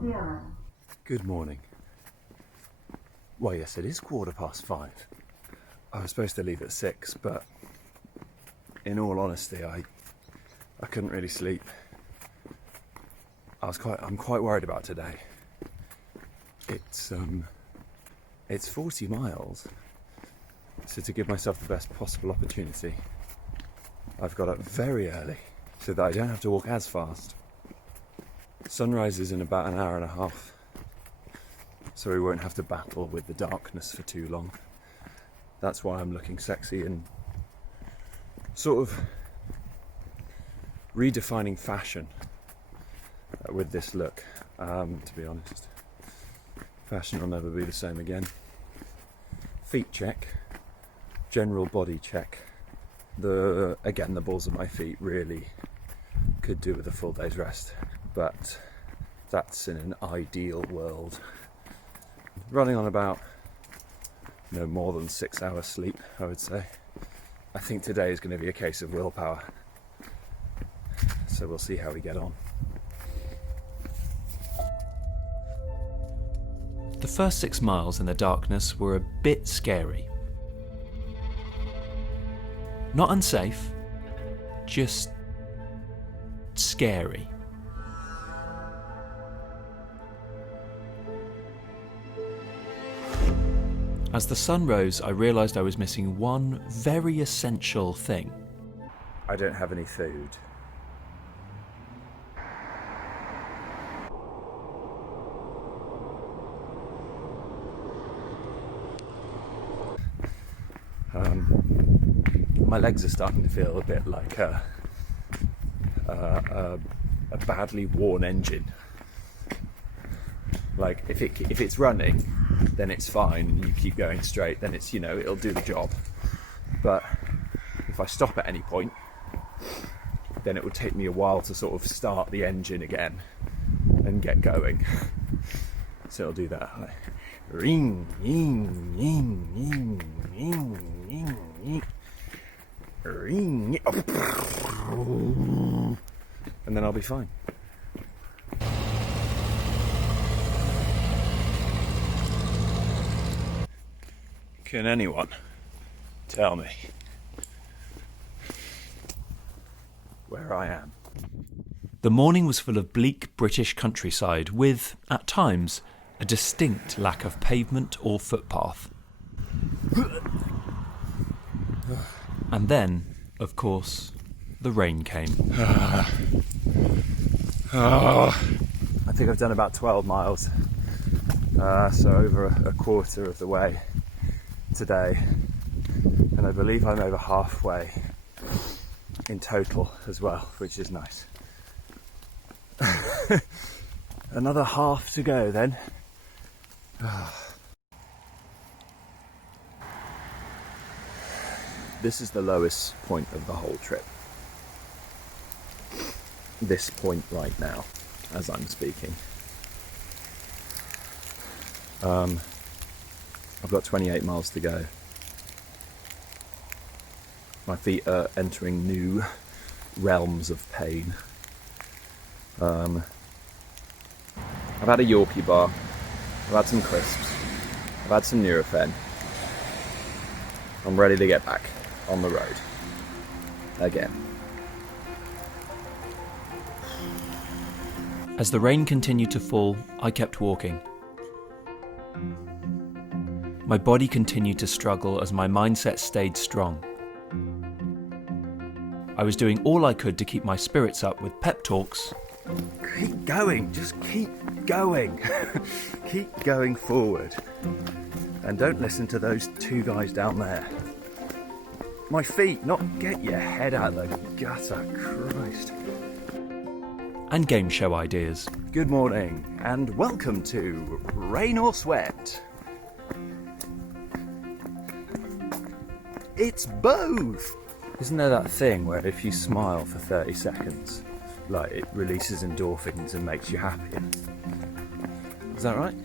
Good morning. Well, yes, it is 5:15. I was supposed to leave at 6, but in all honesty, I couldn't really sleep. I'm quite worried about today. It's 40 miles, so to give myself the best possible opportunity, I've got up very early so that I don't have to walk as fast. Sunrise is in about an hour and a half, so we won't have to battle with the darkness for too long. That's why I'm looking sexy and sort of redefining fashion with this look, to be honest. Fashion will never be the same again. Feet check, general body check. The balls of my feet really could do with a full day's rest, but that's in an ideal world. Running on about no more than 6 hours sleep, I would say. I think today is going to be a case of willpower, so we'll see how we get on. The first 6 miles in the darkness were a bit scary. Not unsafe, just scary. As the sun rose, I realised I was missing one very essential thing. I don't have any food. My legs are starting to feel a bit like a badly worn engine. Like if it's running, then it's fine and you keep going straight, then it's, it'll do the job. But if I stop at any point, then it would take me a while to sort of start the engine again and get going. So it'll do that. Like, ring, ring, ring, ring, ring, ring, ring, ring, and then I'll be fine. Can anyone tell me where I am? The morning was full of bleak British countryside with, at times, a distinct lack of pavement or footpath. And then, of course, the rain came. I think I've done about 12 miles, so over a quarter of the way today, and I believe I'm over halfway in total as well, which is nice. Another half to go then. This is the lowest point of the whole trip. This point right now, as I'm speaking. I've got 28 miles to go. My feet are entering new realms of pain. I've had a Yorkie bar, I've had some crisps, I've had some Nurofen. I'm ready to get back on the road again. As the rain continued to fall, I kept walking. My body continued to struggle as my mindset stayed strong. I was doing all I could to keep my spirits up with pep talks. Keep going, just keep going. Keep going forward. And don't listen to those two guys down there. My feet, not get your head out of the gutter, Christ. And game show ideas. Good morning, and welcome to Rain or Sweat. It's both! Isn't there that thing where if you smile for 30 seconds, like it releases endorphins and makes you happier? Is that right?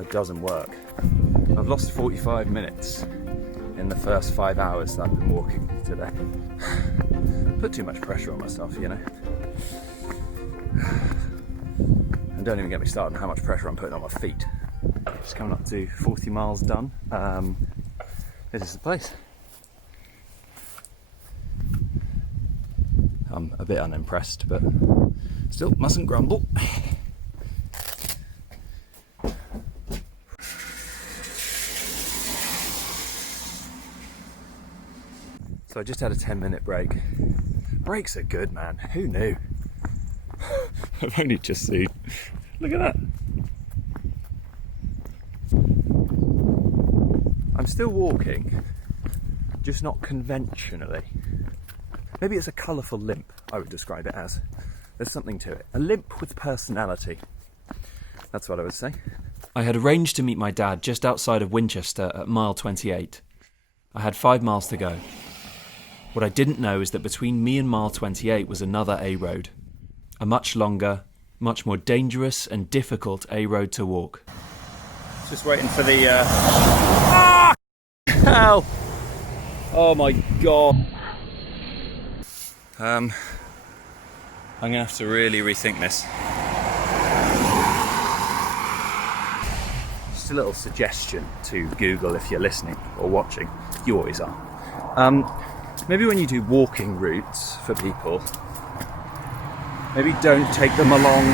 It doesn't work. I've lost 45 minutes in the first 5 hours that I've been walking today. Put too much pressure on myself, you know. And don't even get me started on how much pressure I'm putting on my feet. Just coming up to 40 miles done. This is the place. I'm a bit unimpressed, but still mustn't grumble. So I just had a 10-minute break. Breaks are good, man. Who knew? I've only just seen. Look at that. I'm still walking, just not conventionally. Maybe it's a colourful limp, I would describe it as. There's something to it. A limp with personality. That's what I would say. I had arranged to meet my dad just outside of Winchester at mile 28. I had 5 miles to go. What I didn't know is that between me and mile 28 was another A road. A much longer, much more dangerous and difficult A road to walk. Just waiting for the... Hell! Oh my god. I'm going to have to really rethink this. Just a little suggestion to Google if you're listening or watching. You always are. Maybe when you do walking routes for people, maybe don't take them along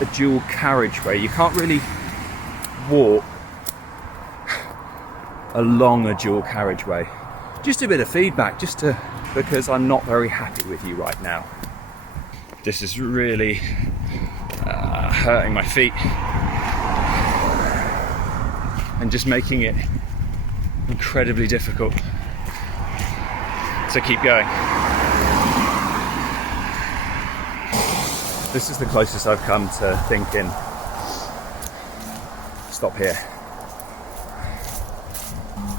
a dual carriageway. You can't really walk along a dual carriageway. Just a bit of feedback, because I'm not very happy with you right now. This is really hurting my feet and just making it incredibly difficult to keep going. This is the closest I've come to thinking, stop here.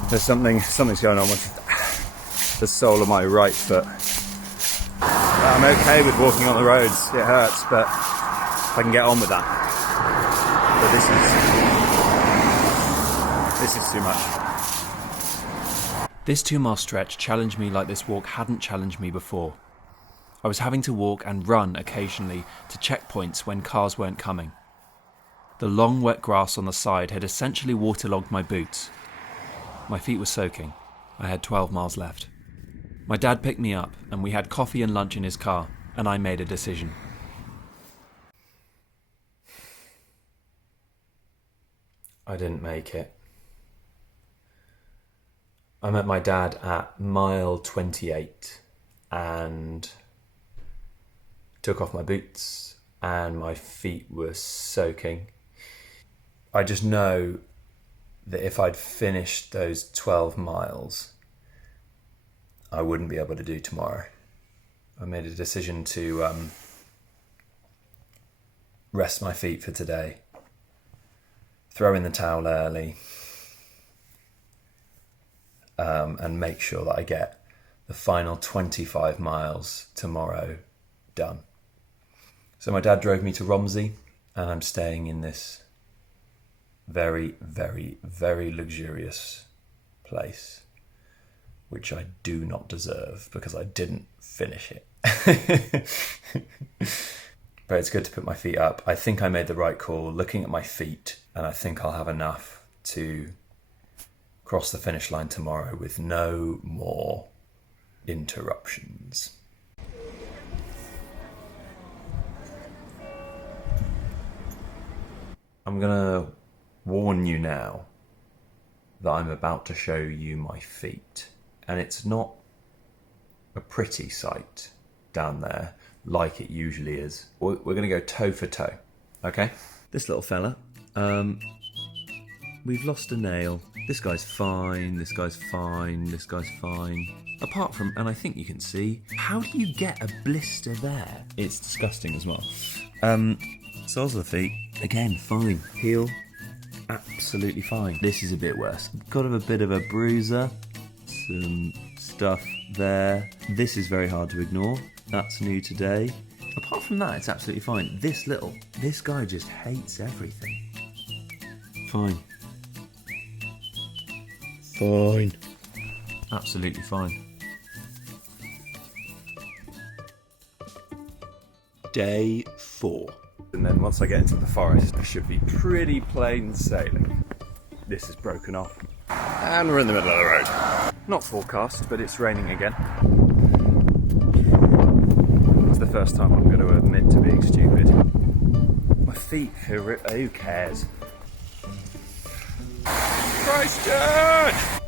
There's something's going on with the sole of my right foot. I'm okay with walking on the roads, it hurts, but I can get on with that. But this is too much. This 2-mile stretch challenged me like this walk hadn't challenged me before. I was having to walk and run occasionally to checkpoints when cars weren't coming. The long wet grass on the side had essentially waterlogged my boots. My feet were soaking. I had 12 miles left. My dad picked me up and we had coffee and lunch in his car, and I made a decision. I didn't make it. I met my dad at mile 28 and took off my boots and my feet were soaking. I just know that if I'd finished those 12 miles, I wouldn't be able to do tomorrow. I made a decision to rest my feet for today, throw in the towel early, and make sure that I get the final 25 miles tomorrow done. So my dad drove me to Romsey, and I'm staying in this very, very, very luxurious place, which I do not deserve because I didn't finish it. But it's good to put my feet up. I think I made the right call looking at my feet, and I think I'll have enough to cross the finish line tomorrow with no more interruptions. I'm gonna warn you now that I'm about to show you my feet, and it's not a pretty sight down there like it usually is. We're gonna go toe for toe, okay? This little fella, we've lost a nail. This guy's fine, this guy's fine, this guy's fine. Apart from, and I think you can see, how do you get a blister there? It's disgusting as well. Soles of the feet, again, fine. Heel, absolutely fine. This is a bit worse. Got a bit of a bruiser, some stuff there. This is very hard to ignore. That's new today. Apart from that, it's absolutely fine. This guy just hates everything. Fine. Fine. Absolutely fine. Day 4. And then once I get into the forest, I should be pretty plain sailing. This is broken off. And we're in the middle of the road. Not forecast, but it's raining again. It's the first time I'm going to admit to being stupid. My feet, who cares? Christchurch!